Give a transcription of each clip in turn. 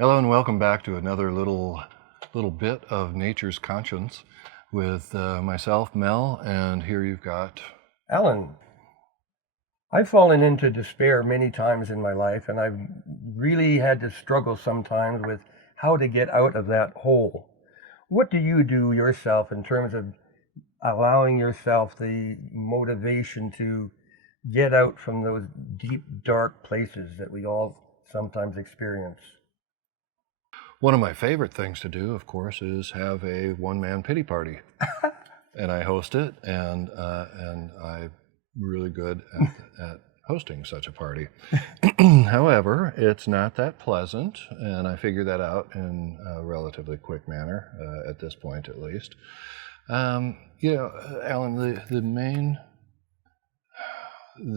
Hello and welcome back to another little bit of Nature's Conscience with myself, Mel, and here you've got... Alan. I've fallen into despair many times in my life, and I've really had to struggle sometimes with how to get out of that hole. What do you do yourself in terms of allowing yourself the motivation to get out from those deep, dark places that we all sometimes experience? One of my favorite things to do, of course, is have a one-man pity party. And I host it, and I'm really good at hosting such a party. However, it's not that pleasant, and I figured that out in a relatively quick manner, at this point at least. Alan, the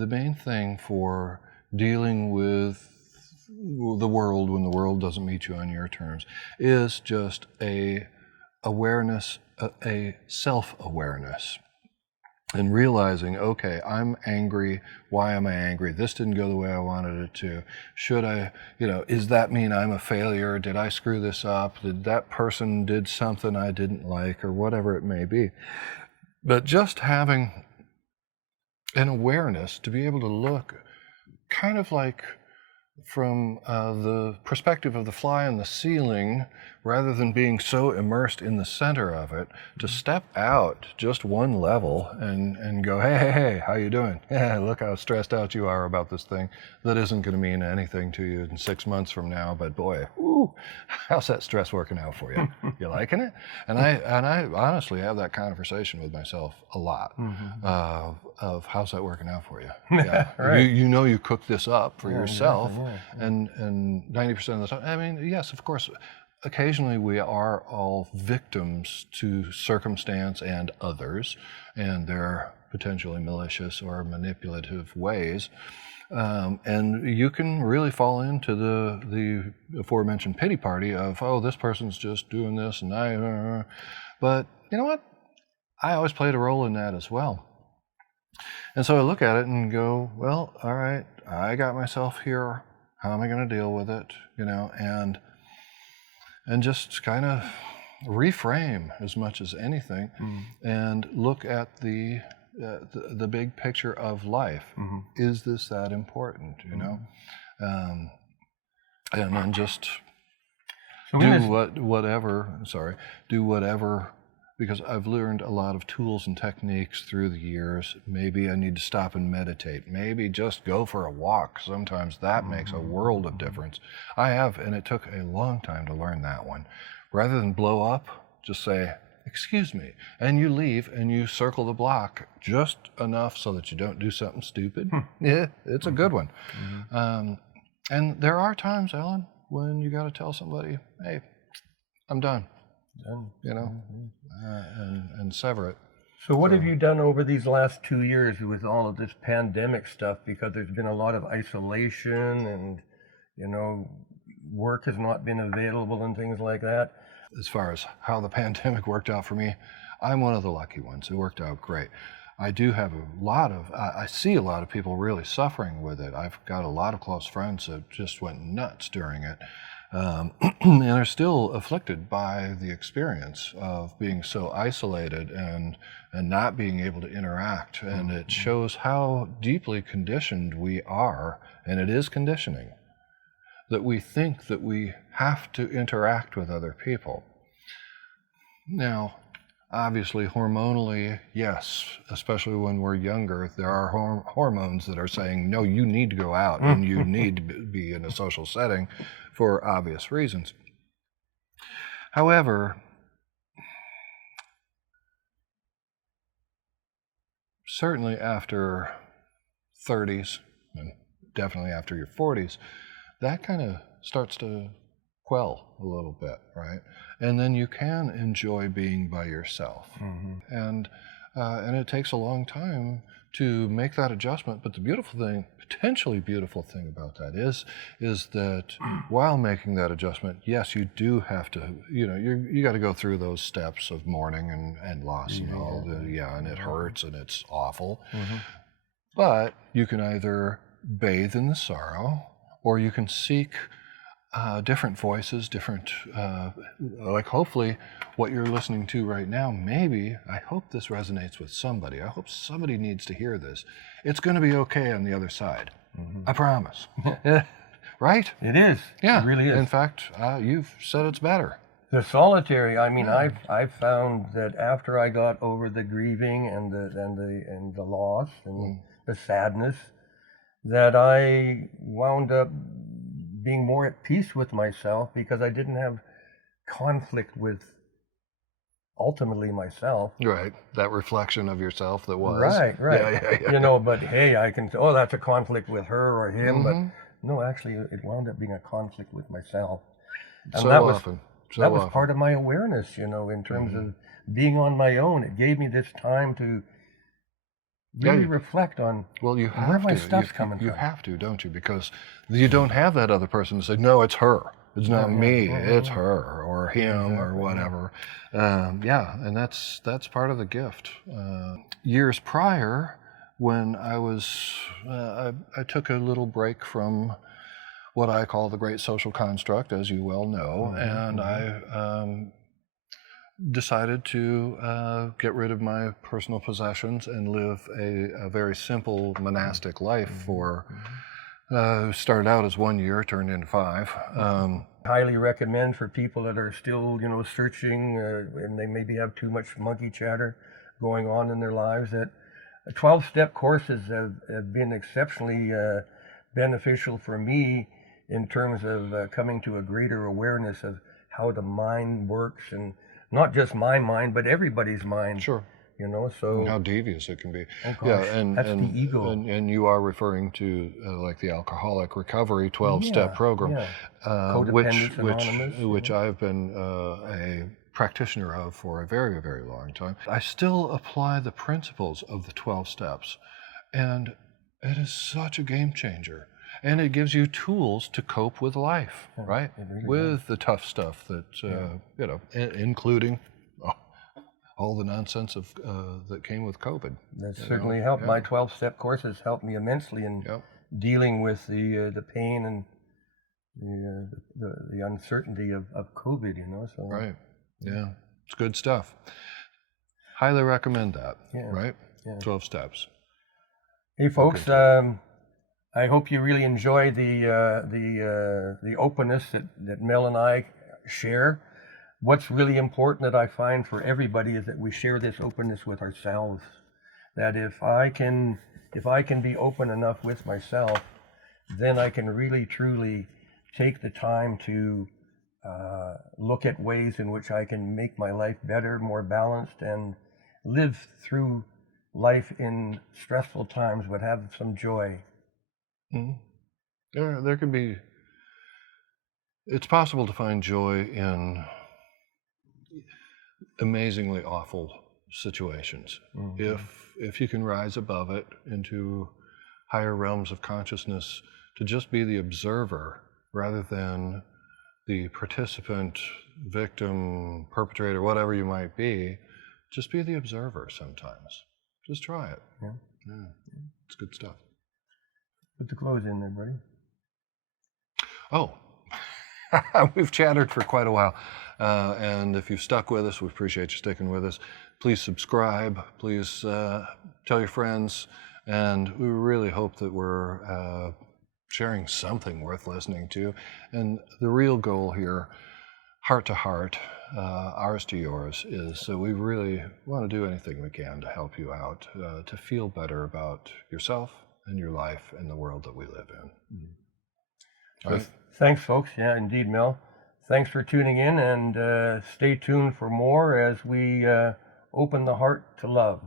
main thing for dealing with the world when the world doesn't meet you on your terms is just a self-awareness. And realizing, okay, I'm angry. Why am I angry? This didn't go the way I wanted it to. Should I, does that mean I'm a failure? Did I screw this up? Did that person did something I didn't like, or whatever it may be? But just having an awareness to be able to look kind of like from the perspective of the fly on the ceiling, rather than being so immersed in the center of it, to step out just one level and go, hey, how you doing? Yeah, look how stressed out you are about this thing that isn't going to mean anything to you in 6 months from now, but boy, how's that stress working out for you? You liking it? And I honestly have that conversation with myself a lot, of how's that working out for you? Yeah. Right. You cook this up for yourself, and 90% of the time, I mean, yes, of course, occasionally we are all victims to circumstance and others and their potentially malicious or manipulative ways. And you can really fall into the aforementioned pity party of, oh, this person's just doing this and but you know what? I always played a role in that as well. And so I look at it and go, well, all right, I got myself here. How am I going to deal with it? And just kind of reframe as much as anything, and look at the big picture of life. Is this that important? And then just do whatever. Because I've learned a lot of tools and techniques through the years. Maybe I need to stop and meditate. Maybe just go for a walk. Sometimes that makes a world of difference. I have, and it took a long time to learn that one. Rather than blow up, just say, excuse me, and you leave and you circle the block just enough so that you don't do something stupid. Yeah, it's a good one. And there are times, Alan, when you got to tell somebody, hey, I'm done. And sever it. So what have you done over these last 2 years with all of this pandemic stuff? Because there's been a lot of isolation and, work has not been available and things like that. As far as how the pandemic worked out for me, I'm one of the lucky ones. It worked out great. I do have I see a lot of people really suffering with it. I've got a lot of close friends that just went nuts during it. And are still afflicted by the experience of being so isolated and not being able to interact. And it shows how deeply conditioned we are, and it is conditioning, that we think that we have to interact with other people. Now, obviously, hormonally, yes, especially when we're younger, there are hormones that are saying, no, you need to go out and you need to be in a social setting for obvious reasons. However, certainly after 30s, and definitely after your 40s, that kind of starts to quell a little bit, right? And then you can enjoy being by yourself. And it takes a long time to make that adjustment. But the potentially beautiful thing about that is that while making that adjustment, yes, you do have to, you got to go through those steps of mourning and loss and all and it hurts and it's awful. But you can either bathe in the sorrow, or you can seek different voices, different, like hopefully what you're listening to right now, maybe, I hope this resonates with somebody. I hope somebody needs to hear this. It's going to be okay on the other side. I promise. Right? It is. Yeah. It really is. In fact, you've said it's better. The solitary. I mean, I've found that after I got over the grieving and the loss and the sadness, that I wound up being more at peace with myself because I didn't have conflict with ultimately myself. Right. That reflection of yourself that was. Right. Yeah. You know, but hey, I can say, oh, that's a conflict with her or him, but no, actually, it wound up being a conflict with myself. And that was part of my awareness, you know, in terms of being on my own. It gave me this time to really reflect on where my stuff's coming from. You have to, don't you? Because you don't have that other person to say, no, it's her. It's not me. It's her or him or whatever. And that's part of the gift. Years prior, when I was, I took a little break from what I call the great social construct, as you well know, and I decided to get rid of my personal possessions and live a very simple monastic life for, started out as 1 year, turned into 5. Highly recommend for people that are still, you know, searching and they maybe have too much monkey chatter going on in their lives, that 12-step courses have been exceptionally beneficial for me in terms of coming to a greater awareness of how the mind works, and not just my mind, but everybody's mind. Sure. You know, so and how devious it can be. Oh gosh, that's the ego. And you are referring to like the Alcoholic Recovery 12-step program, which I've been a practitioner of for a very, very long time. I still apply the principles of the 12 steps, and it is such a game changer. And it gives you tools to cope with life, right? Really with the tough stuff that, you know, including all the nonsense of that came with COVID. That certainly helped. My 12-step courses helped me immensely in dealing with the pain and the uncertainty of COVID, you know. So right. Yeah. It's good stuff. Highly recommend that, right? Yeah. 12 steps. Hey, folks, I hope you really enjoy the openness that Mel and I share. What's really important that I find for everybody is that we share this openness with ourselves. That if I can be open enough with myself, then I can really truly take the time to look at ways in which I can make my life better, more balanced, and live through life in stressful times, but have some joy. There can be, it's possible to find joy in amazingly awful situations. If you can rise above it into higher realms of consciousness, to just be the observer rather than the participant, victim, perpetrator, whatever you might be, just be the observer sometimes. Just try it. Yeah. It's good stuff. Put the clothes in there, buddy. Oh, we've chattered for quite a while. And if you've stuck with us, we appreciate you sticking with us. Please subscribe. Please tell your friends. And we really hope that we're sharing something worth listening to. And the real goal here, heart to heart, ours to yours, is so we really want to do anything we can to help you out, to feel better about yourself and your life and the world that we live in. So thanks, folks. Yeah, indeed, Mel. Thanks for tuning in, and stay tuned for more as we open the heart to love.